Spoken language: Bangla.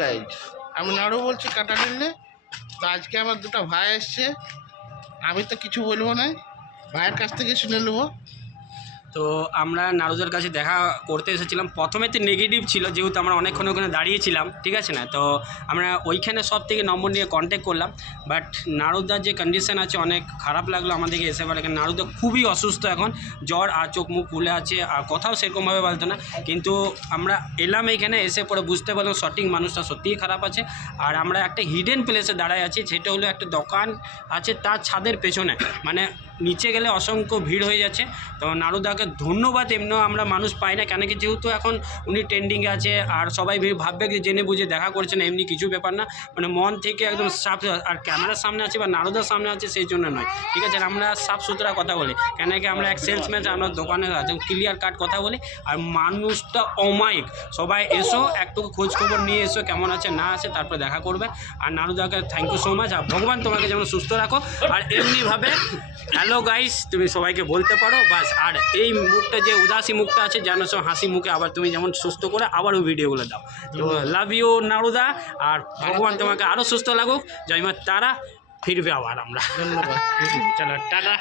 গাইজ আমি নাড়ু বলছি, কাটা নিলে তো আজকে আমার দুটো ভাই এসছে। আমি তো কিছু বলব না। ভাইয়ের কাছ থেকে শুনে নেব। তো আমরা নারুদার কাছে দেখা করতে এসেছিলাম। প্রথমে তো নেগেটিভ ছিল, যেহেতু আমরা অনেকক্ষণ ওখানে দাঁড়িয়েছিলাম, ঠিক আছে না? তো আমরা ওইখানে সব থেকে নম্বর নিয়ে কন্ট্যাক্ট করলাম। বাট নারুদার যে কন্ডিশন আছে, অনেক খারাপ লাগল আমাদেরকে এসে বলে, কারণ নারুদা খুবই অসুস্থ এখন। জ্বর, আর চোখ মুখ ফুলে আছে, আর কথাও সেরকমভাবে বলতো না। কিন্তু আমরা এলাম এখানে, এসে পরে বুঝতে পারলাম সঠিক মানুষটা সত্যিই খারাপ আছে। আর আমরা একটা হিডেন প্লেসে দাঁড়ায় আছি, সেটা হলো একটা দোকান আছে তার ছাদের পেছনে। মানে নিচে গেলে অসংখ্য ভিড় হয়ে যাচ্ছে। তো নারুদাকে ধন্যবাদ, এমনিও আমরা মানুষ পাই না। কেন কি যেহেতু এখন উনি ট্রেন্ডিংয়ে আছে, আর সবাই ভাববে যে জেনে বুঝে দেখা করছে না, এমনি কিছু ব্যাপার না। মানে মন থেকে একদম সাফ আর ক্যামেরার সামনে আছে বা নারুদার সামনে আছে, সেই জন্য নয়। ঠিক আছে আমরা সাফ সুতরা কথা বলি। কেন কি আমরা এক সেলসম্যান আমরা দোকানে আছে ক্লিয়ার কাট কথা বলি। আর মানুষটা অমায়িক। সবাই এসো একটু খোঁজ খবর নিয়ে এসো, কেমন আছে, না আছে, তারপর দেখা করবে। আর নারুদাকে থ্যাংক ইউ সো মাচ আর ভগবান তোমাকে যেমন সুস্থ রাখো। আর এমনিভাবে হ্যালো গাইস তুমি সবাইকে বলতে পারো বাস আর এই মুখটা যে উদাসী মুখটা আছে যেন সব হাসি মুখে আবার তুমি যেমন সুস্থ করে আবারও ভিডিওগুলো দাও। তো লাভ ইউ নারুদা আর ভগবান তোমাকে আরও সুস্থ লাগুক। জয় মা তারা ফিরবে আবার আমরা। ধন্যবাদ। চলো টাটা।